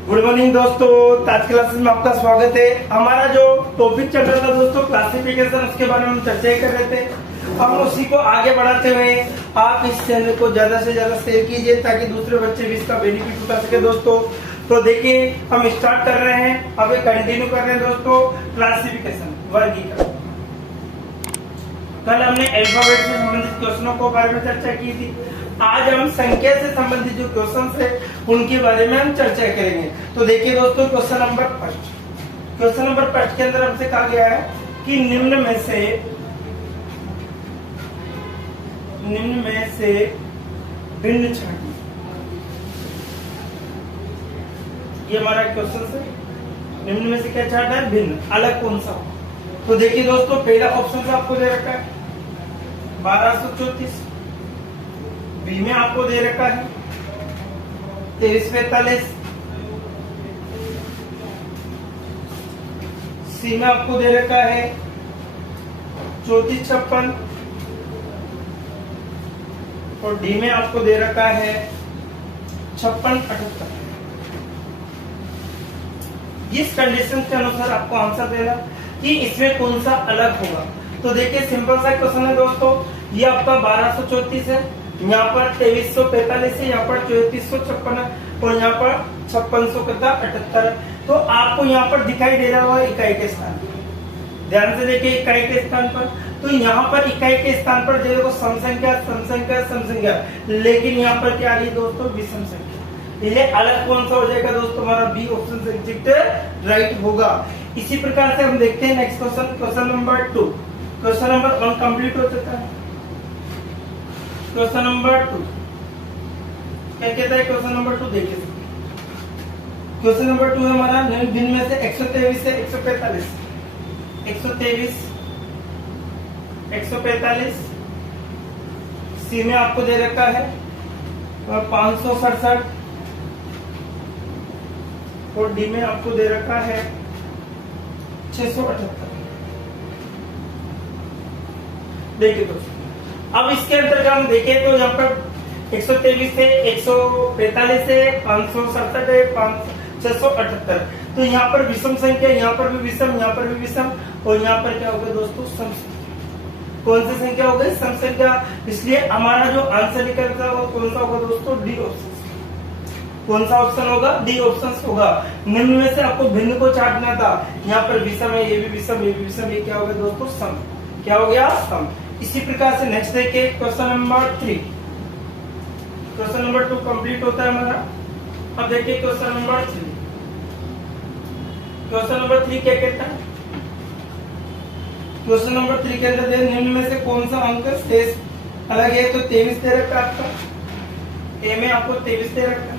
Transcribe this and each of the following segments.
Good morning दोस्तों, आज classes में आपका स्वागत है। हमारा जो टॉपिक चल रहा था दोस्तों क्लासिफिकेशन, उसके बारे में हम चर्चा कर रहे थे। हम उसी को आगे बढ़ाते हुए आप इस चैनल को ज्यादा से ज्यादा शेयर कीजिए ताकि दूसरे बच्चे भी इसका बेनिफिट उठा सके दोस्तों। तो देखिए हम स्टार्ट कर रहे हैं, अभी कंटिन्यू कर रहे हैं दोस्तों क्लासिफिकेशन वर्गीकरण। कल हमने अल्फाबेट से संबंधित क्वेश्चनों को बारे में चर्चा की थी। आज हम संख्या से संबंधित जो क्वेश्चन है उनके बारे में हम चर्चा करेंगे। तो देखिए दोस्तों, क्वेश्चन नंबर फर्स्ट के अंदर हमसे कहा गया है कि निम्न में से भिन्न छांटिए। ये हमारा क्वेश्चन है, निम्न में से क्या छांटना है, भिन्न, अलग कौन सा हो। तो देखिए दोस्तों, पहला ऑप्शन से आपको दे रखा है 1234, बी में आपको दे रखा है 2345, सी में आपको दे रखा है 3456 और डी में आपको दे रखा है 5678। इस कंडीशन के अनुसार आपको आंसर देना कि इसमें कौन सा अलग होगा। तो देखिए सिंपल सा क्वेश्चन है दोस्तों, ये आपका 1234 है, यहाँ पर 2345 है, यहाँ पर 3456 है और यहाँ पर 5678 है। तो आपको यहाँ पर दिखाई दे रहा होगा इकाई के स्थान पर, ध्यान से देखिए इकाई के स्थान पर। तो यहाँ पर इकाई के स्थान पर देखो सम संख्या, लेकिन यहाँ पर क्या आ रही है दोस्तों, विषम संख्या। इसलिए अलग कौन सा हो जाएगा दोस्तों, हमारा बी ऑप्शन एग्जैक्ट राइट होगा। इसी प्रकार से हम देखते हैं next question number 2। Question number 1 complete हो चुका है। क्वेश्चन नंबर 2 क्या कहता है, क्वेश्चन नंबर 2 देखिए। क्वेश्चन नंबर 2 है हमारा भिन्न में से 123 से 145, 145 सी में आपको दे रखा है 567 और डी में आपको दे रखा है 678। देखिए दोस्तों, अब इसके अंतर्गत हम देखें तो यहाँ पर 123 से 145 से 567 है 678। तो यहाँ पर विषम संख्या, यहाँ पर भी विषम, यहाँ पर भी विषम और यहाँ पर क्या होगा दोस्तों, सम संख्या। कौन सी संख्या हो गई, सम संख्या। इसलिए हमारा जो आंसर निकलता है वो कौन सा होगा दोस्तों, डी ऑप्शन। कौन सा ऑप्शन होगा, डी ऑप्शन होगा। निम्न में से आपको भिन्न को छांटना था, यहाँ पर विषम है, ये भी विषम, ये भी विषम, ये क्या हो गया दोस्तों, सम। क्या हो गया, सम। इसी प्रकार से नेक्स्ट देखिए question number 3। Question number 2 complete होता है हमारा। अब देखिए क्वेश्चन नंबर 3। क्वेश्चन नंबर 3 क्या कहता है, क्वेश्चन नंबर 3 के अंदर निम्न में से कौन सा अंक शेष अलग है। तो 23 दे रखा है आपका, ए में आपको 23 दे रखा है,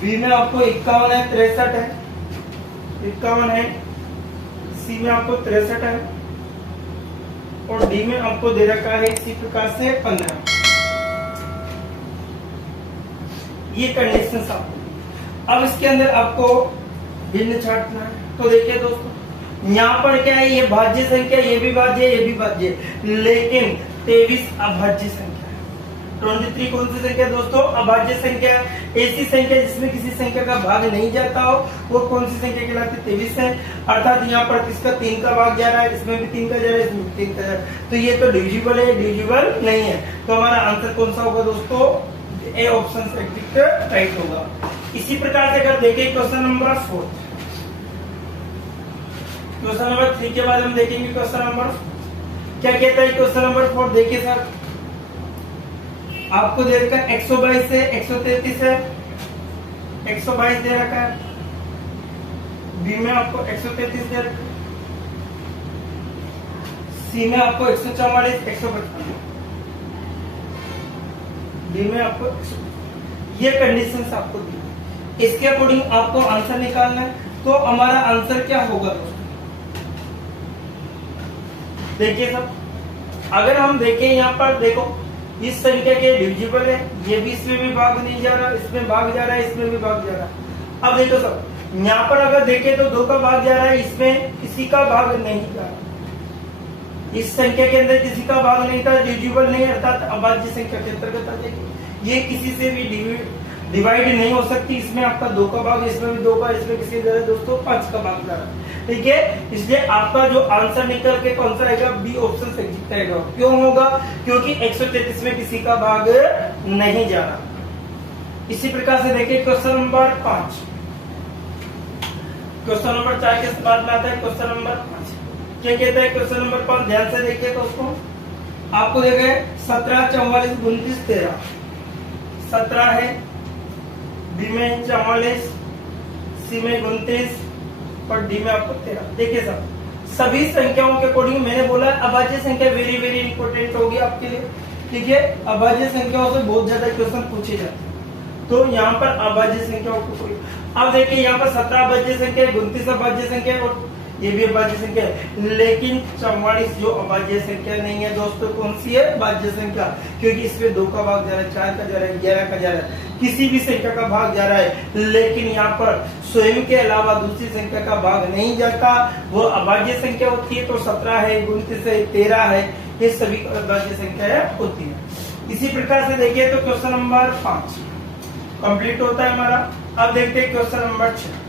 बी में आपको 51 है, 63 है, 51 है, सी में आपको 63 है और डी में आपको दे रखा है इसी प्रकार से 15। ये कंडीशंस आपको, अब इसके अंदर आपको भिन्न छांटना है। तो देखिए दोस्तों, यहाँ पर क्या है, ये भाज्य संख्या, ये भी भाज्य, ये भी भाज्य, लेकिन 23 अभाज्य संख्या है। 23 कौन सी संख्या दोस्तों, अभाज्य संख्या। ऐसी संख्या जिसमें किसी संख्या का भाग नहीं जाता हो वो कौन सी संख्या कहलाती है, 23 है। अर्थात यहाँ पर किसका 3 का भाग जा रहा है, इसमें भी 3 का जा रहा है, इसमें भी 3 का जा रहा है। तो ये तो डिविजिबल है, डिविजिबल नहीं है। तो हमारा आंसर कौन सा होगा दोस्तों, ए ऑप्शन राइट होगा। इसी प्रकार से अगर देखें क्वेश्चन नंबर 4, क्वेश्चन नंबर 3 के बाद हम देखेंगे क्वेश्चन नंबर क्या कहता है। क्वेश्चन नंबर 4 देखिए सर, आपको दे रखा है 122 से 133 है, 122 दे रखा है, बी में आपको 133 दे रखा है, सी में आपको 144, 155, डी में आपको 100। ये कंडीशंस आपको दी, इसके अकॉर्डिंग आपको आंसर निकालना है। तो हमारा आंसर क्या होगा दोस्तों, देखिए सब, अगर हम देखें यहाँ पर देखो इस संख्या के डिविजिबल है, ये भी इसमें भी भाग नहीं जा रहा, इसमें भाग जा रहा है, इसमें भी भाग जा रहा है। अब देखो सब, यहाँ पर अगर देखें तो 2 का भाग जा रहा है, इसमें किसी का भाग नहीं जा रहा। इस संख्या के अंदर किसी का भाग नहीं था, डिविजिबल नहीं, अर्थात अभाज्य संख्या के अंतर्गत आ जाएगी। ये किसी से भी डिवाइड नहीं हो सकती। इसमें आपका 2 का भाग, इसमें भी 2 का, इसमें किसी तरह दोस्तों 5 का भाग जा रहा है, ठीक है। इसलिए आपका जो आंसर निकल के कौन सा आएगा, बी ऑप्शन से एग्जिट आएगा। क्यों होगा, क्योंकि 133 में किसी का भाग नहीं जा रहा। इसी प्रकार से देखिए क्वेश्चन नंबर 5, क्वेश्चन नंबर 4 के बाद में आता है क्वेश्चन नंबर 5। क्या कहता है क्वेश्चन नंबर 5, ध्यान से देखिए दोस्तों। आपको देखे 17, 44, 29, 13, 17 है, बी में 44, सी में 29 और डी में आपको 13। देखिए सब सभी संख्याओं के अकॉर्डिंग मैंने बोला अभाज्य संख्या वेरी वेरी इंपॉर्टेंट होगी आपके लिए, ठीक है। अभाज्य संख्याओं से बहुत ज्यादा क्वेश्चन पूछे जाते हैं, तो यहाँ पर अभाज्य संख्याओं को कोई, अब देखिए यहाँ पर 17 अभाज्य संख्या, 29 अभाज्य संख्या और ये भी अभाज्य संख्या है, लेकिन 44 जो अभाज्य संख्या नहीं है दोस्तों, कौन सी है, भाज्य संख्या, क्योंकि इसमें 2 का भाग जा रहा है, 4 का जा रहा है, 11 का जा रहा है, किसी भी संख्या का भाग जा रहा है, लेकिन यहाँ पर स्वयं के अलावा दूसरी संख्या का भाग नहीं जाता, वो अभाज्य संख्या होती है। तो 17 है, 29 है, 13 है, ये सभी अभाज्य संख्या होती है। इसी प्रकार से देखिए तो क्वेश्चन नंबर 5 कंप्लीट होता है हमारा। अब देखते हैं क्वेश्चन नंबर 6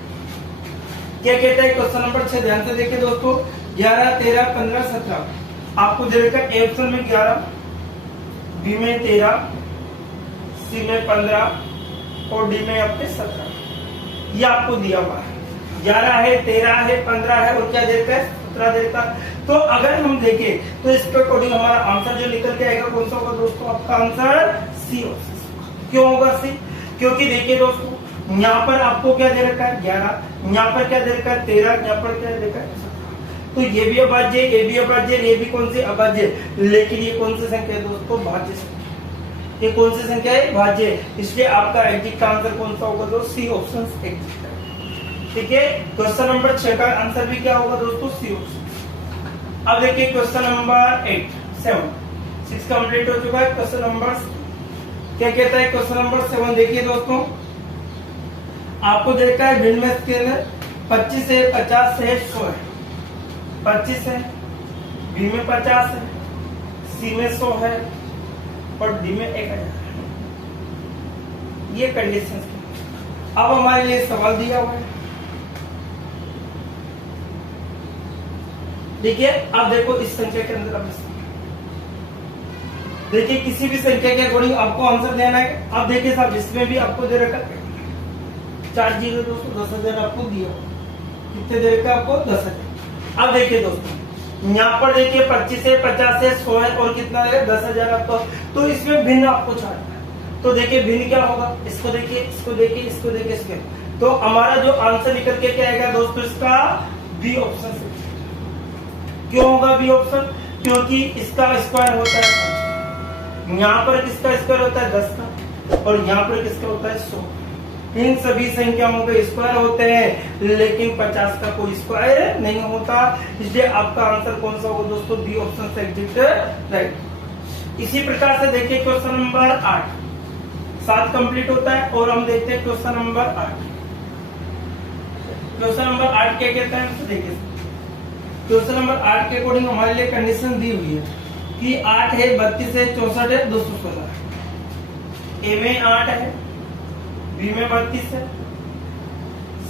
क्या कहता है। क्वेश्चन नंबर 6 ध्यान से देखिए दोस्तों, 11, 13, 15, 17 आपको दे रखा है। ए ऑप्शन में 11, बी में 13, सी में 15 और डी में आपके 17। ये आपको दिया हुआ है, 11 है, 13 है, 15 है और क्या दे रखा है, 17 दे रखा है। तो अगर हम देखें तो इसके अकॉर्डिंग हमारा आंसर जो निकल के आएगा कौन सा होगा दोस्तों, आपका आंसर सी ऑप्शन। क्यों होगा सी, क्योंकि देखिए दोस्तों यहाँ पर आपको क्या दे रखा है 11, यहाँ पर क्या दे रखा है 13, यहाँ पर क्या दे रखा है 17। तो ये भी अभाज्य, ये भी अभाज्य, ये भी कौन सी अभाज्य, लेकिन ये कौन सी संख्या है दोस्तों, भाज्य संख्या। ये कौन सी संख्या है, भाज्य। इसलिए आपका एग्जिट का आंसर कौन सा होगा दोस्तों, सी ऑप्शन एग्जिट है, ठीक है। क्वेश्चन नंबर 6 का आंसर भी क्या होगा दोस्तों, सी ऑप्शन। अब देखिए क्वेश्चन नंबर 6 कंप्लीट हो चुका है। क्वेश्चन नंबर क्या कहता है, क्वेश्चन नंबर 7 देखिए दोस्तों, आपको देखा है भिन्न में स्केल 25 है, 50 है, 100 है। 25 है, बी में 50 है, सी में 100 है और डी में 1000 है। ये कंडीशन। अब हमारे लिए सवाल दिया हुआ है, देखिए। अब देखो इस संख्या के अंदर आप देखिए किसी भी संख्या के अकॉर्डिंग आपको आंसर देना है। अब देखिए साहब इसमें भी आपको दे रखा है 4 जीरो दोस्तों, 10,000 आपको दिया। कितने दे रखा है आपको, 10,000। अब देखिए दोस्तों यहाँ पर देखिए 25 है, 50 है, 100 है और कितना है 10,000 आपको। तो इसमें भिन्न आपको छाटना है। तो देखिए भिन्न क्या होगा, इसको देखिए, इसको देखिए, इसको देखिए, इसके। तो हमारा जो आंसर निकल के क्या आएगा दोस्तों, इसका बी ऑप्शन से। क्यों होगा बी ऑप्शन, क्योंकि इसका स्क्वायर होता है, यहाँ पर किसका स्क्वायर होता है 10 का, और यहाँ पर किसका होता है 100। इन सभी संख्याओं के स्क्वायर होते हैं, लेकिन 50 का कोई स्क्वायर नहीं होता। इसलिए आपका आंसर कौन सा होगा दोस्तों, बी ऑप्शन से एग्जिट राइट। इसी प्रकार से देखिए क्वेश्चन नंबर 8 7 कंप्लीट होता है और हम देखते हैं क्वेश्चन नंबर 8। क्वेश्चन नंबर 8 क्या कहता है, देखिए क्वेश्चन नंबर 8 के अकॉर्डिंग हमारे लिए कंडीशन दी हुई है कि 8 है, 32 है, 64 है, 216 है। ए में 8 है, बी में 32 है,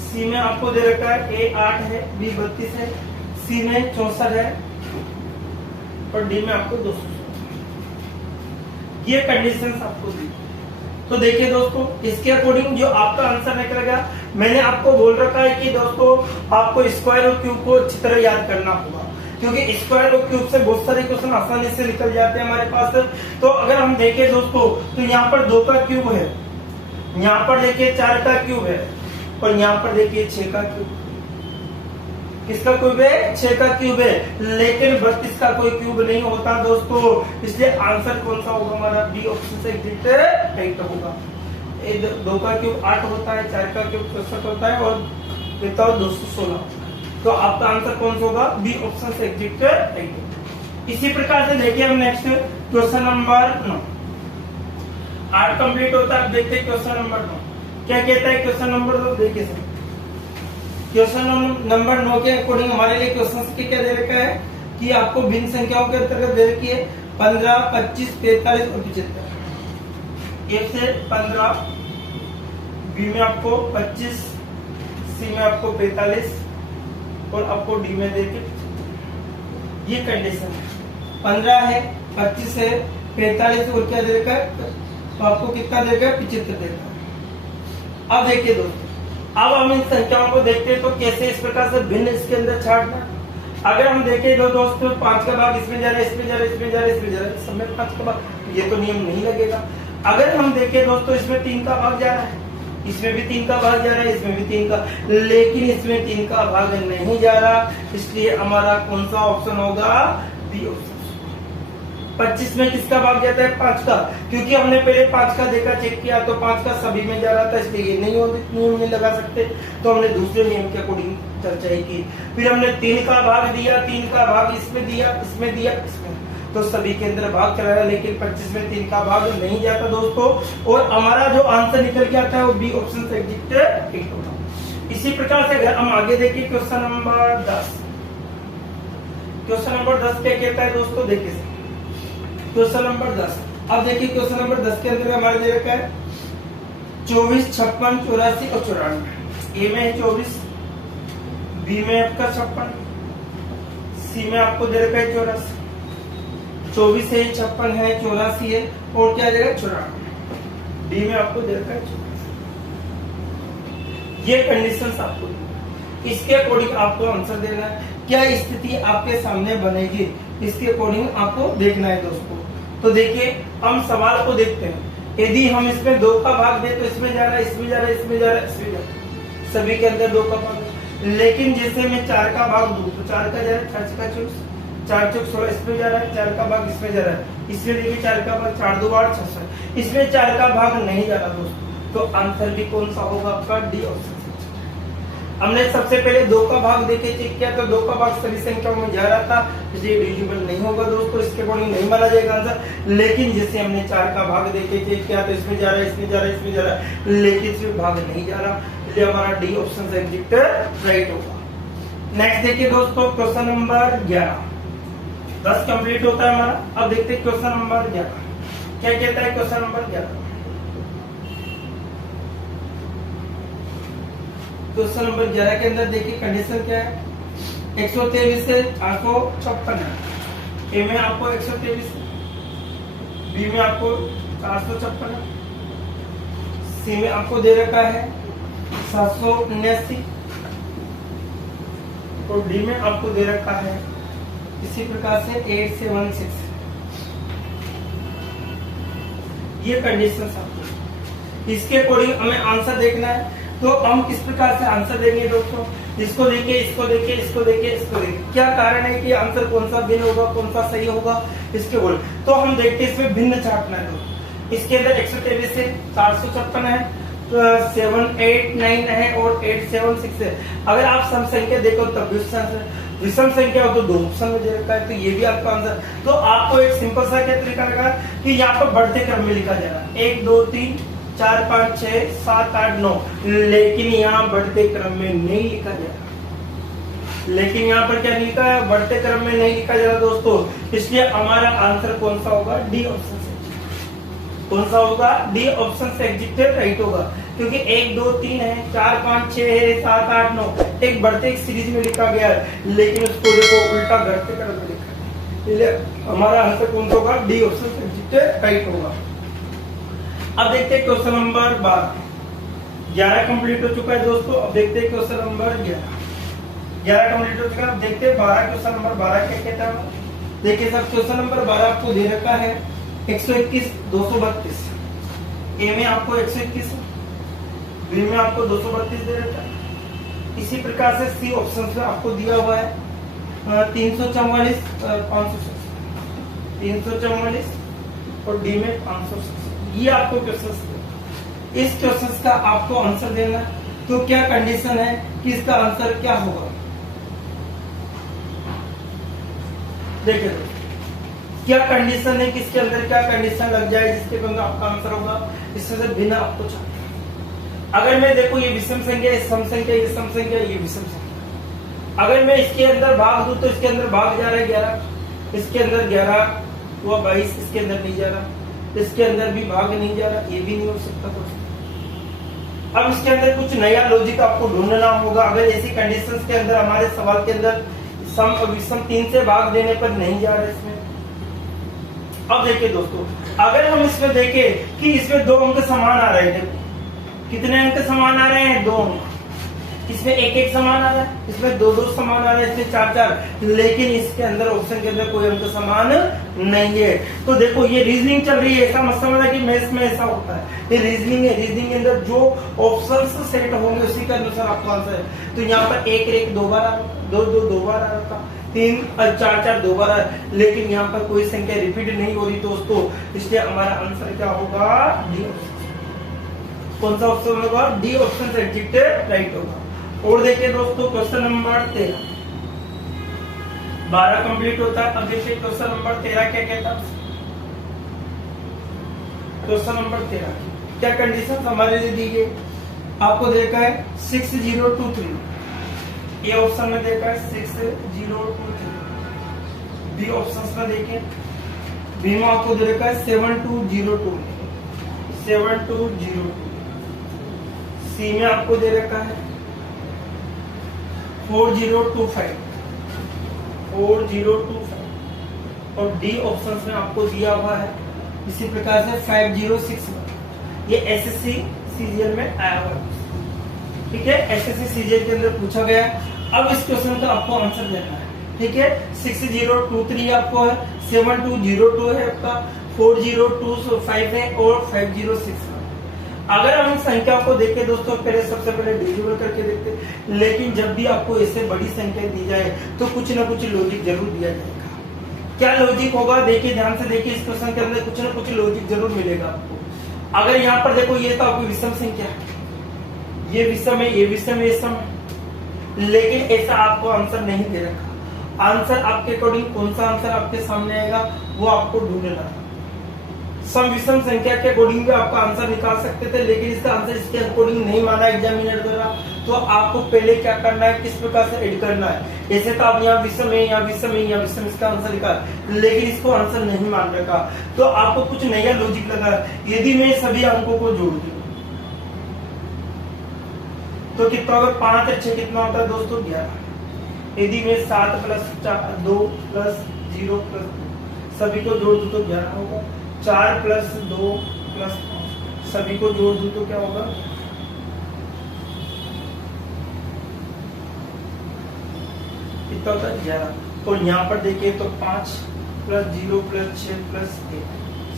सी में आपको दे रखा है ए 8 है, बी 32 है, सी में 64 है और डी में आपको 216। ये कंडीशंस आपको दी। तो देखिए दोस्तों इसके अकॉर्डिंग जो आपका आंसर निकलेगा, मैंने आपको बोल रखा है कि दोस्तों आपको स्क्वायर और क्यूब को अच्छी तरह याद करना होगा, क्योंकि स्क्वायर और क्यूब से बहुत सारे क्वेश्चन आसानी से निकल जाते हैं हमारे पास। तो अगर हम देखें दोस्तों तो यहाँ पर 2 का क्यूब है, यहाँ पर देखिए 4 का क्यूब है और यहाँ पर देखिए 6 का क्यूब। किसका क्यूब है, 6 का क्यूब है, लेकिन 32 का कोई क्यूब नहीं होता दोस्तों। इसलिए आंसर कौन सा होगा हमारा, बी ऑप्शन से एग्जिट राइट होगा। 2 का क्यूब 8 होता है, 4 का क्यूब 64 होता है और कितना 216। तो आपका आंसर कौन सा होगा, बी ऑप्शन से एग्जिट राइट। इसी प्रकार से देखिए हम नेक्स्ट क्वेश्चन नंबर 9 8 कंप्लीट होता है। देखते हैं क्वेश्चन नंबर 9 क्या कहता है। क्वेश्चन नंबर 9 देखिए सर, क्वेश्चन नंबर 9 के अकॉर्डिंग हमारे लिए क्वेश्चन क्या दे रखा है कि आपको भिन्न संख्याओं के अंतर्गत दे रखी है 15, 25, 43 और 75। 1 से 15, बी में आपको 25, सी में आपको 45 और आपको डी में देके ये कंडीशन है। 15 है, 25 है, 45 और क्या देगा तो आपको कितना देगा 75 देगा। अब देखिए दोस्तों, अब हम इन संख्याओं को देखते हैं तो कैसे इस प्रकार से भिन्न इसके अंदर छाटना। अगर हम देखें दोस्तों 5 का भाग इसमें जा रहा है, इसमें जा रहा है, इसमें जा रहा है, इसमें जा रहा है, सब में 5 का भाग, ये तो नियम नहीं लगेगा। अगर हम देखें दोस्तों इसमें 3 का भाग जा रहा है, इसमें भी 3 का भाग जा रहा है, इसमें भी 3 का, लेकिन इसमें 3 का भाग नहीं जा रहा, इसलिए हमारा कौन सा ऑप्शन होगा, बी ऑप्शन। 25 में किसका भाग जाता है 5 का, क्योंकि हमने पहले 5 का देखा चेक किया तो 5 का सभी में जा रहा था, इसलिए ये नहीं होते, नियम नहीं लगा सकते, तो हमने दूसरे नियम के अकॉर्डिंग चर्चा ही की। फिर हमने 3 का भाग दिया, 3 का भाग इसमें दिया, इसमें दिया, इसमें, तो सभी के अंदर भाग चला रहा है, लेकिन 25 में 3 का भाग नहीं जाता दोस्तों, और हमारा जो आंसर निकल के आता है वो बी ऑप्शन से एग्जिट होगा। इसी प्रकार से अगर हम आगे देखिए क्वेश्चन नंबर 10, क्वेश्चन नंबर 10 क्या कहता है दोस्तों, देखिए क्वेश्चन नंबर 10। अब देखिए क्वेश्चन नंबर 10 के अंदर हमारे दे रखा है 24, 56, 84 और 94। ए में है 24, बी में आपका 56, सी में आपको दे रखा है 84, 24 है, 56 है, 84 है और क्या देगा 94, डी में आपको दे रखा है 84। ये कंडीशंस आपको, इसके अकॉर्डिंग आपको आंसर देना है। क्या स्थिति आपके सामने बनेगी, इसके अकॉर्डिंग आपको देखना है दोस्तों। तो देखिए हम सवाल को देखते हैं, यदि हम इसमें 2 का भाग दे तो इसमें जा रहा है, इसमें जा रहा है, इसमें जा रहा है, इसमें जा रहा है, सभी के अंदर 2 का भाग है। लेकिन जैसे मैं 4 का भाग दूं तो 4 का जा रहा है, 4 का 24, 4 चौक 16 इसमें जा रहा है, 4 का भाग इसमें जा रहा है, इसमें देखिए 4 का भाग 4 2 8 6, इसमें 4 का भाग नहीं जा रहा दोस्तों, तो आंसर भी कौन सा होगा आपका, डी ऑप्शन। हमने सबसे पहले 2 का भाग देके चेक किया तो 2 का भाग सभी संख्याओं में जा रहा था, इसलिए डिविजिबल नहीं होगा दोस्तों, इसके अकॉर्डिंग नहीं माना जाएगा आंसर। लेकिन जैसे हमने 4 का भाग देके चेक किया तो इसमें जा रहा है, इसमें जा रहा है, इसमें जा रहा है, लेकिन इसमें भाग नहीं जा रहा, इसलिए हमारा डी ऑप्शन से एग्जिट राइट होगा। नेक्स्ट देखिए दोस्तों क्वेश्चन नंबर 11, 10 कंप्लीट होता है हमारा। अब देखते हैं क्वेश्चन नंबर 11 क्या कहता है। क्वेश्चन नंबर 11, क्वेश्चन नंबर 11 के अंदर देखिए कंडीशन क्या है, 123 से 456 है। ए में आपको 123, बी में आपको 456 है, सी में आपको दे रखा है 779 और डी में आपको दे रखा है इसी प्रकार से 876। ये कंडीशन आपको, इसके अकॉर्डिंग हमें आंसर देखना है। तो हम किस प्रकार से आंसर देंगे दोस्तों, इसको देखे, इसको देखे, इसको देखे, इसको देखे, क्या कारण है कि आंसर कौन सा भिन्न होगा, कौन सा सही होगा, इसके बोल। तो हम देखते हैं इसमें भिन्न छाटना है दोस्तों। इसके अंदर 123 से 456 है, 789 है और 876 है। अगर आप सम संख्या देखो तब विषम संख्या हो तो 2 ऑप्शन में दे रखा है, तो ये भी आपका आंसर। तो आपको एक सिंपल सा क्या तरीका लगा कि यहाँ पर बढ़ते क्रम में लिखा जा रहा है 1 2 3 4 5 6 7 8 9, लेकिन यहाँ बढ़ते क्रम में नहीं लिखा जा रहा। लेकिन यहाँ पर क्या लिखा है, बढ़ते क्रम में नहीं लिखा जा रहा दोस्तों, इसलिए हमारा आंसर कौन सा होगा, डी ऑप्शन से। कौन सा होगा, डी ऑप्शन से एग्जिट राइट होगा, क्योंकि 1 2 3 है, 4 5 6 है, 7 8 9 एक बढ़ते एक सीरीज में लिखा गया है, लेकिन उसको देखो उल्टा घटते क्रम में लिखा है, इसलिए हमारा आंसर कौन सा होगा, डी ऑप्शन से एग्जिट राइट होगा। अब देखते हैं क्वेश्चन नंबर 12, 11 कंप्लीट हो चुका है दोस्तों। अब देखते हैं क्वेश्चन नंबर 11 कंप्लीट हो चुका है। अब देखते हैं 12, क्वेश्चन नंबर 12 क्या कहता है। देखिए सर क्वेश्चन नंबर 12 आपको दे रखा है 121 232। ए में आपको 121, बी में आपको 232 दे रखा है। इसी प्रकार से सी ऑप्शन से आपको दिया हुआ है 344 500, 344 और डी में 500। ये आपको क्वेश्चन, इस क्वेश्चन का आपको आंसर देना है। तो क्या कंडीशन है कि इसका आंसर क्या होगा, देखिए क्या कंडीशन है कि इसके अंदर क्या कंडीशन लग जाए जिसके अंदर आपका आंसर होगा, इससे बिना आपको चाहिए। अगर मैं देखो ये विषम संख्या, ये सम संख्या, ये सम संख्या, ये विषम संख्या, अगर मैं इसके अंदर भाग दूं तो इसके अंदर भाग जा रहा है 11, इसके अंदर 11 हुआ 22, इसके अंदर नहीं जा रहा, इसके अंदर भी भाग नहीं जा रहा, ये भी नहीं हो सकता दोस्तों। अब इसके अंदर कुछ नया लॉजिक आपको ढूंढना होगा। अगर ऐसी कंडीशंस के अंदर हमारे सवाल के अंदर सम और विषम 3 से भाग देने पर नहीं जा रहा इसमें। अब देखिए दोस्तों, अगर हम इसमें देखें कि इसमें 2 अंक समान आ रहे हैं, कितने अंक समान आ रहे हैं? 2 अंक। इसमें 1-1 समान आ रहा है, इसमें 2-2 समान आ रहा है, इसमें 4-4, लेकिन इसके अंदर ऑप्शन के अंदर कोई अंक समान नहीं है। तो देखो ये रीजनिंग चल रही है, ऐसा मत समझना कि मैथ्स में ऐसा होता है, ये रीजनिंग है। रीजनिंग के अंदर जो ऑप्शंस सेट होंगे उसी के अनुसार आपको आंसर है। तो यहाँ पर 1-1 2 बार आ रहा, 2-2 2 बार आ रहा था, 3 और 4-4 2 बार आ रहा, लेकिन यहाँ पर कोई संख्या रिपीट नहीं हो रही दोस्तों, इसलिए हमारा आंसर क्या होगा? D option. कौन सा ऑप्शन होगा? डी ऑप्शन एग्जैक्ट राइट होगा। और देखिए दोस्तों क्वेश्चन नंबर 13, 12 कंप्लीट होता है। अब देखिए क्वेश्चन नंबर 13 क्या कहता है? क्वेश्चन नंबर 13 क्या कंडीशन हमारे लिए दी गई? आपको देखा है 6023, ए ऑप्शन में देखा है 6023, बी ऑप्शन में देखें, बी में आपको देखा है 7202, 7202, सी में आपको दे रखा है 4025, 4025, और डी ऑप्शन में आपको दिया हुआ है इसी प्रकार से 5061। ये एसएससी सीजीएल में आया हुआ है, ठीक है, एसएससी सीजीएल के अंदर पूछा गया। अब इस क्वेश्चन का आपको आंसर देना है, ठीक है। 6023 आपको है, 7202 है आपका, 4025 है और 506। अगर हम संख्या को देखें दोस्तों, पहले सबसे पहले डिविजिबल करके देखते, लेकिन जब भी आपको इससे बड़ी संख्या दी जाए तो कुछ ना कुछ लॉजिक जरूर दिया जाएगा। क्या लॉजिक होगा? देखिए ध्यान से देखिए, इस क्वेश्चन के अंदर कुछ ना कुछ लॉजिक जरूर मिलेगा आपको। अगर यहाँ पर देखो ये तो आपकी विषम संख्या है, ये विषम है, ये विषम है, ये सम है, लेकिन ऐसा आपको आंसर नहीं दे रखा। आंसर आपके अकॉर्डिंग कौन सा आंसर आपके सामने आएगा वो आपको ढूंढना है। सम विषम संख्या के अकॉर्डिंग भी आपका आंसर निकाल सकते थे, लेकिन इसका आंसर इसके अकॉर्डिंग नहीं माना एग्जामिनर द्वारा। तो आपको पहले क्या करना है, किस प्रकार से ऐड करना है। ऐसे तो आप यहाँ विषम है, यहाँ विषम है, यहाँ विषम, इसका आंसर निकाल, लेकिन इसको आंसर नहीं मान रखा, तो आपको कुछ नया लॉजिक लगा। यदि मैं सभी अंकों को जोड़ दूं तो कितना होगा? 5 और 6 कितना होता है दोस्तों? 11। यदि मैं 7 + 2 + 0 + 2 सभी को जोड़ दूं तो 11 होगा। 4 + 2 + 5 सभी को जोड़ दूं तो क्या होगा? कितना होता है? 11। और यहाँ पर देखिए तो 5 + 0 + 6 + 1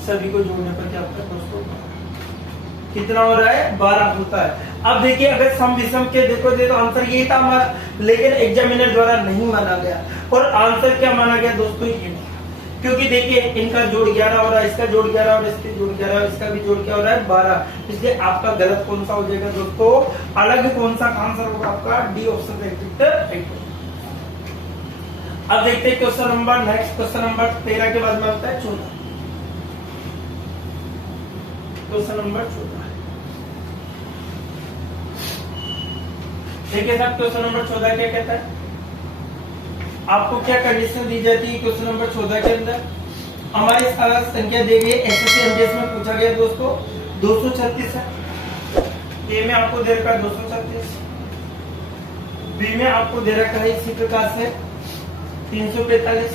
सभी को जोड़ने पर क्या होता है दोस्तों? कितना हो रहा है? 12 होता है। अब देखिए अगर सम विषम के देखो तो आंसर ये था हमारा, लेकिन एग्जामिनर द्वारा नहीं माना गया। और आंसर क्या माना गया दोस्तों? ये, क्योंकि देखिए इनका जोड़ 11 हो रहा है, इसका जोड़ 11 और इसके जोड़ 11, इसका भी जोड़ क्या हो रहा है? 12। इसलिए आपका गलत कौन सा हो जाएगा दोस्तों? अलग कौन सा आंसर होगा आपका? D option right. अब देखते हैं question number next, question number 13 के बाद में आता है 14। क्वेश्चन नंबर 14 देखिए साहब, क्वेश्चन नंबर 14 क्या कहता है? आपको क्या कंडीशन दी जाती है क्वेश्चन नंबर 14 के अंदर? हमारी संख्या दी गई एसएससी एमटीएस में पूछा गया दोस्तों 236 है। ए में आपको दे रखा है 236, बी में आपको दे रखा है इसी प्रकार से 345,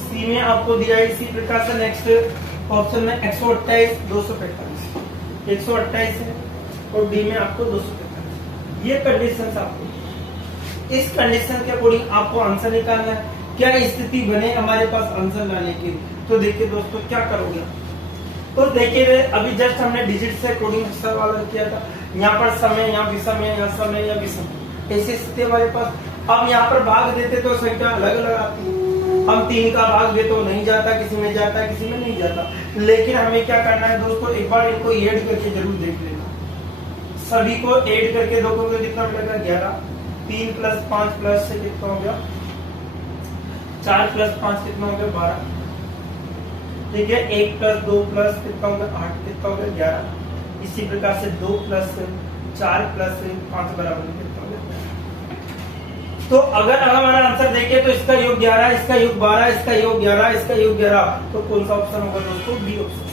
सी में आपको दिया है इसी प्रकार से नेक्स्ट ऑप्शन में 128, 245, 128 है, और डी में आपको 245। ये कंडीशन आपको, इस कंडीशन के अकॉर्डिंग आपको आंसर निकालना है। क्या स्थिति बने हमारे पास आंसर लाने की? तो देखिए दोस्तों क्या करोगे, तो देखिए अभी जस्ट हमने डिजिट से अकॉर्डिंग सवाल किया था। यहाँ पर समय, यहाँ विषम है, यहाँ समय, यहाँ विषम, ऐसी स्थिति हमारे पास। अब यहाँ पर भाग देते तो संख्या अलग अलग आती है। हम 3 का भाग दे तो नहीं जाता, किसी में जाता है, किसी में नहीं जाता। लेकिन हमें क्या करना है दोस्तों, एक बार इनको ऐड करके जरूर देख लेना। सभी को ऐड करके देखोगे कितना मिलेगा? 11। 3 + 5 + से कितना हो गया? 4 + 5 कितना हो गया? 12। ठीक है, 1 + 2 + कितना हो गया? 8। कितना हो गया? 11। इसी प्रकार से 2 + 4 + 5 बराबर कितना हो गया? तो अगर हमारा आंसर देखें तो इसका योग 11, इसका योग 12, इसका योग 11, इसका योग 11, तो कौन सा ऑप्शन होगा दोस्तों? B option.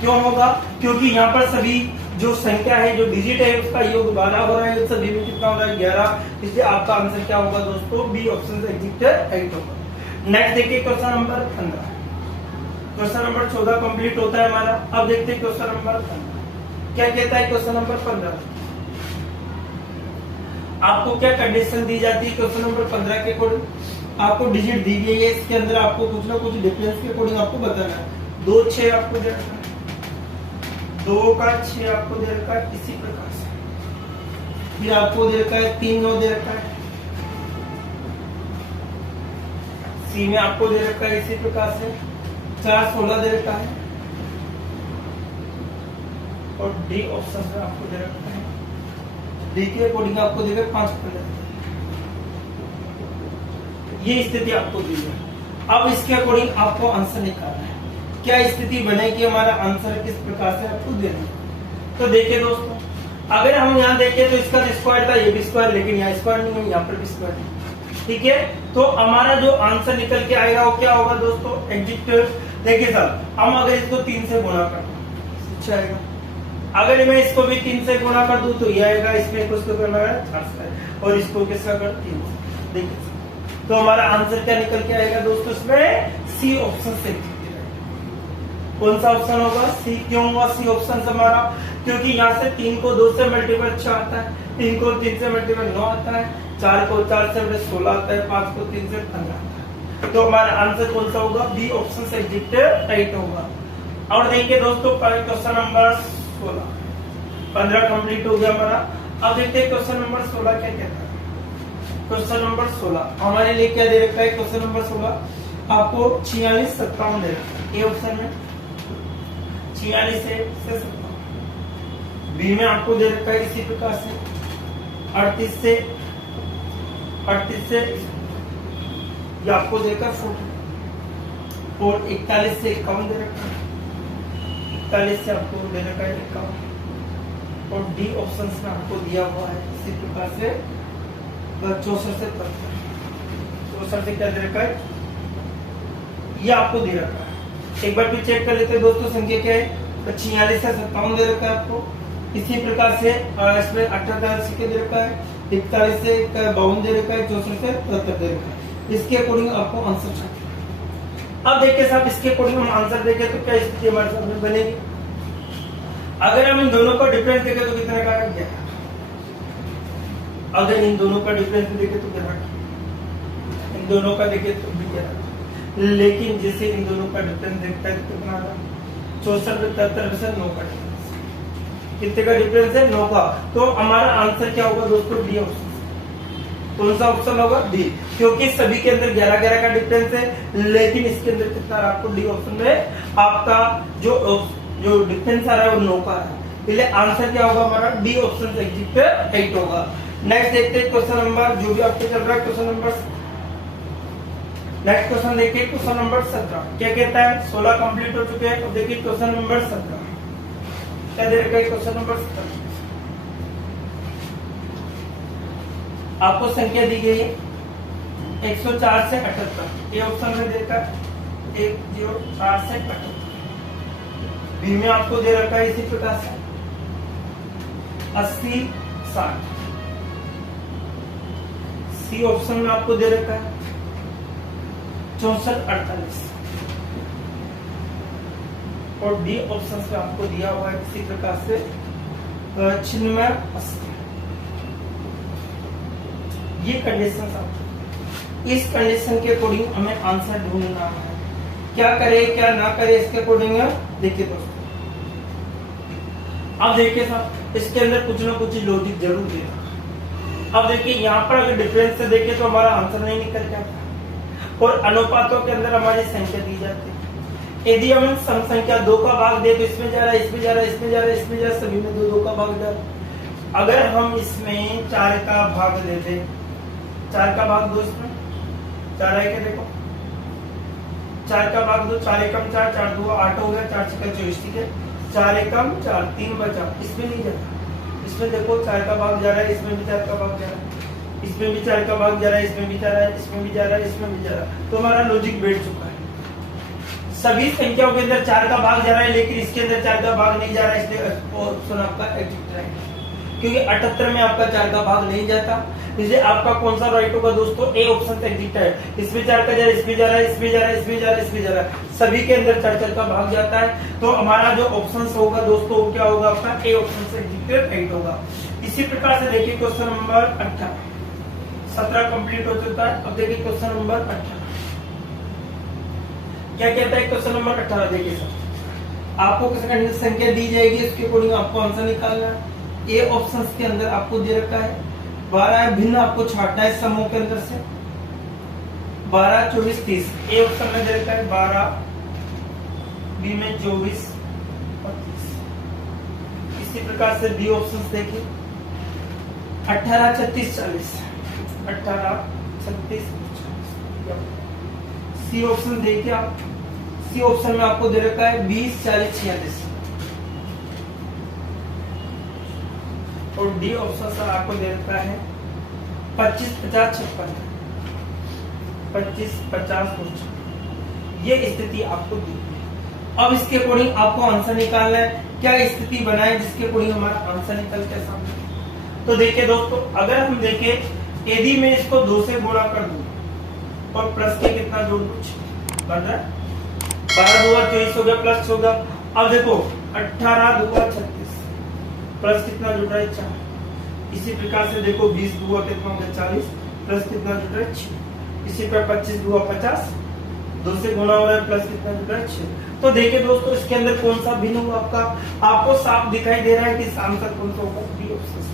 क्यों होगा? क्योंकि यहाँ पर सभी जो संख्या है, जो डिजिट है, उसका योग 12 हो रहा है, सभी में कितना हो रहा है 11, इसलिए आपका आंसर क्या होगा दोस्तों, बी ऑप्शन से एग्जिट 8 होगा। नेक्स्ट देखिए question number 15। Question number 14 complete होता है हमारा। अब देखते हैं क्वेश्चन नंबर 15 क्या कहता है। क्वेश्चन नंबर 15 आपको क्या कंडीशन दी जाती है। क्वेश्चन नंबर 15 के अकॉर्डिंग आपको डिजिट दी गई है, इसके अंदर आपको कुछ ना कुछ डिफरेंस के अकॉर्डिंग आपको बताना है। 2 6 आपको दे रखा है, 2 का 6 आपको दे रखा है इसी प्रकार से। फिर आपको दे रखा है 3 9 दे रखा है, सी में आपको दे रखा है इसी प्रकार से 4 16 दे रखा है, और डी ऑप्शन में आपको दे रखा है, डी के अकॉर्डिंग आपको देगा 5 15। ये स्थिति आपको दी है। अब इसके अकॉर्डिंग आपको आंसर निकालना है। क्या स्थिति बनेगी, हमारा आंसर किस प्रकार से आपको देना है। तो देखिए दोस्तों, अगर हम यहाँ देखें तो इसका स्क्वायर था, ये भी स्क्वायर, लेकिन यहाँ स्क्वायर नहीं है, यहाँ पर भी स्क्वायर है। ठीक है, तो हमारा जो आंसर निकल के आएगा वो क्या होगा दोस्तों, एग्जिट। देखिए सर, हम अगर इसको 3 से गुणा कर अच्छा आएगा, अगर मैं इसको भी 3 से गुणा कर दूं तो ये आएगा, इसमें कुछ तो करना है 4 से, और इसको किसका कर 3 से। देखिए तो हमारा आंसर क्या निकल के आएगा दोस्तों, इसमें सी ऑप्शन से। कौन सा ऑप्शन होगा, सी। क्यों होगा सी ऑप्शन हमारा, क्योंकि यहाँ से 3 को 2 से मल्टीपल 6 आता है, 3 को 3 से मल्टीपल 9 आता है, 4 को 4 से 16 आता है, 5 को 3 से 15 आता है। तो हमारा आंसर कौन सा होगा, बी ऑप्शन से एग्जिट 8 होगा। और देखिए दोस्तों क्वेश्चन नंबर 16 15 कंप्लीट हो गया हमारा। अब देखते हैं क्वेश्चन नंबर 16 क्या कहता है। क्वेश्चन नंबर 16 हमारे लिए क्या दे रखा है। क्वेश्चन नंबर 16 आपको 46 57 दे रखा है। ए ऑप्शन में 46 से 57, बी में आपको दे रखा है इसी प्रकार से 38 से ये आपको देकर 40, और 41 से 51 दे रखा है, 41 से आपको दे रखा है 51, और डी ऑप्शन में आपको दिया हुआ है इसी प्रकार से 64 से 75, 64 से क्या दे रखा है, ये आपको दे रखा है। एक बार फिर चेक कर लेते हैं दोस्तों, संख्या क्या है, 46 से 57 दे रखा है आपको। इसी प्रकार से इसमें 48 से क्या दे रखा है, 41 से 52 दे रखा है, 64 से 73 दे रखा है। इसके अकॉर्डिंग आपको आंसर चाहिए। अब देखिए साहब, इसके अकॉर्डिंग हम आंसर देखें तो क्या स्थिति हमारे सामने बनेगी। अगर हम इन दोनों का डिफरेंस देखें तो कितने का है, अगर इन दोनों का डिफरेंस देखें तो क्या, इन दोनों का देखें तो भी क्या, लेकिन जैसे इन दोनों का डिफरेंस देखता है तो कितना आ रहा है, 64 73 से 9 का डिफरेंस, कितने का डिफरेंस है, 9 का। तो हमारा आंसर क्या होगा दोस्तों, डी ऑप्शन। कौन सा ऑप्शन होगा, डी, क्योंकि सभी के अंदर 11 का डिफरेंस है, लेकिन इसके अंदर कितना आ रहा है आपको, डी ऑप्शन में आपका जो डिफरेंस आ रहा है वो 9 का है। इसलिए आंसर क्या होगा हमारा, डी ऑप्शन से एग्जिट 8 होगा। नेक्स्ट देखते हैं क्वेश्चन नंबर जो भी आपके चल रहा है, क्वेश्चन नंबर नेक्स्ट क्वेश्चन देखिए, क्वेश्चन नंबर 17 क्या कहता है। 16 कंप्लीट हो चुके हैं। अब देखिए क्वेश्चन नंबर 17 क्या दे रखा है। क्वेश्चन नंबर 17 आपको संख्या दी गई है 104 से 78, ये ऑप्शन में देता है 104 से 78, बी में आपको दे रखा है इसी प्रकार से 80 60, सी ऑप्शन में आपको दे रखा है 64 48, और डी ऑप्शन में आपको दिया हुआ है इसी प्रकार से 96 80। ये कंडीशन आपको, इस कंडीशन के अकॉर्डिंग हमें आंसर ढूंढना है। क्या करे क्या ना करे इसके अकॉर्डिंग देखिए दोस्तों। अब देखिए साहब, इसके अंदर कुछ ना कुछ लॉजिक जरूर देना। अब देखिए यहाँ पर अगर डिफरेंस से देखें तो हमारा आंसर नहीं निकल जाता, और अनुपातों के अंदर हमारी संख्या दी जाती है। यदि हम सम संख्या 2 का भाग दे तो इसमें जा रहा है, इसमें जा रहा है, इसमें जा रहा है, इसमें जा रहा है, सभी में 2 का भाग जा रहा है। अगर हम इसमें 4 का भाग दे दें, 4 का भाग दो, इसमें 4 है क्या, देखो 4 का भाग दो, 4 एकम 4, 4 2 8 हो गया, 4 6 24, ठीक है। 4 एकम 4, 3 बचा, इसमें नहीं जाता। इसमें देखो 4 का भाग जा रहा है, इसमें भी 4 का भाग जा रहा है, इसमें भी 4 का भाग जा रहा है, इसमें भी जा रहा है, इसमें भी जा रहा है, इसमें भी जा रहा है। तो हमारा लॉजिक बैठ चुका है। सभी संख्याओं के अंदर 4 का भाग जा रहा है, लेकिन इसके अंदर 4 का भाग नहीं जा रहा है, इसलिए ऑप्शन आपका एग्जिट है, क्योंकि 78 में आपका 4 का भाग नहीं जाता। इसलिए आपका कौन सा राइट होगा दोस्तों, ए ऑप्शन एग्जिट है। इसमें 4 का जा रहा है, इसमें जा रहा है, इसमें जा रहा है, इसमें जा रहा है, इसमें जा रहा है, सभी के अंदर 4 का भाग जाता है। तो हमारा जो ऑप्शन होगा दोस्तों क्या होगा, आपका ए ऑप्शन से एग्जिट राइट होगा। इसी प्रकार से देखिए क्वेश्चन नंबर 18, 17 कंप्लीट हो चुका है। अब देखिए क्वेश्चन नंबर 18 क्या कहता है। क्वेश्चन नंबर 18 देखिए सर, आपको किस संख्या दी जाएगी, इसके अकॉर्डिंग आपको आंसर निकालना है। ए ऑप्शन के अंदर आपको दे रखा है 12 भिन्न आपको छांटना है समूह के अंदर से, 12, 24, 30। ए ऑप्शन में दे रखा है 12, बी में 24 और 30। इसी प्रकार से बी ऑप्शन देखिए 18, 36, 40, 18, 36, 40। सी ऑप्शन देखिए आप, सी ऑप्शन में आपको दे रखा है 20, 40, 46 और डी ऑप्शन सर आपको दे रखा है 25, 50, 56, 25, 50, 55। ये स्थिति आपको दी है। अब इसके अकॉर्डिंग आपको आंसर निकालना है, क्या स्थिति बनाए जिसके अकॉर्डिंग हमारा आंसर निकल के सामने। तो देखिए दोस्तों, अगर हम देखें यदि मैं इसको 2 से गुणा कर दूं और प्लस के कितना जोड़ कुछ बन रहा है, 12 दूगा 24 हो गया, प्लस होगा। अब देखो 18 दूगा 36, प्लस कितना जुड़ रहा है 4। इसी प्रकार से देखो 20 दूगा कितना हो गया 40, प्लस कितना जुड़ रहा है 6। इसी पर 25 दूगा 50, 2 से गुणा हो रहा है, प्लस कितना जुड़ रहा है 6। तो देखिए दोस्तों, इसके अंदर कौन सा भिन्न होगा आपका, आपको साफ दिखाई दे रहा है कि आंसर कौन सा होगा, बी ऑप्शन।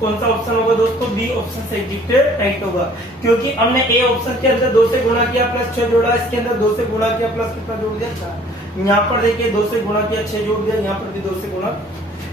कौन सा ऑप्शन होगा दोस्तों, बी ऑप्शन से एग्जिट राइट होगा, क्योंकि हमने ए ऑप्शन के अंदर 2 से गुणा किया प्लस 6 जोड़ा, इसके अंदर 2 से गुणा किया प्लस कितना जोड़ दिया 4। यहाँ पर देखिए 2 से गुणा किया 6 जोड़ दिया, यहाँ पर भी 2 से गुणा।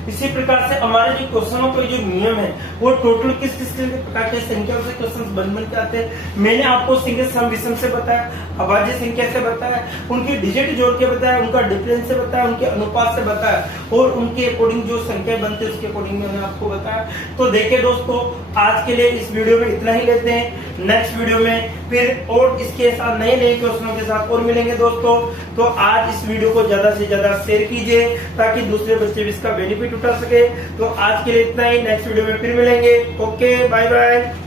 इसी प्रकार से हमारे जो क्वेश्चनों के जो नियम है वो टोटल किस किस प्रकार के संख्याओं से क्वेश्चन बन के आते हैं। मैंने आपको सिंगल सम विषम से बताया, अभाज्य संख्या से बताया, उनकी डिजिट जोड़ के बताया, उनका डिफरेंस से बताया, उनके अनुपात से बताया और उनके अकॉर्डिंग जो संख्या बनते हैं उसके अकॉर्डिंग मैंने आपको बताया। तो देखिए दोस्तों, आज के लिए इस वीडियो में इतना ही लेते हैं। नेक्स्ट वीडियो में फिर और इसके साथ नए नए क्वेश्चनों के साथ और मिलेंगे दोस्तों। तो आज इस वीडियो को ज्यादा से ज्यादा शेयर कीजिए ताकि दूसरे बच्चे भी इसका बेनिफिट उठा सके। तो आज के लिए इतना ही, नेक्स्ट वीडियो में फिर मिलेंगे। Okay, bye bye.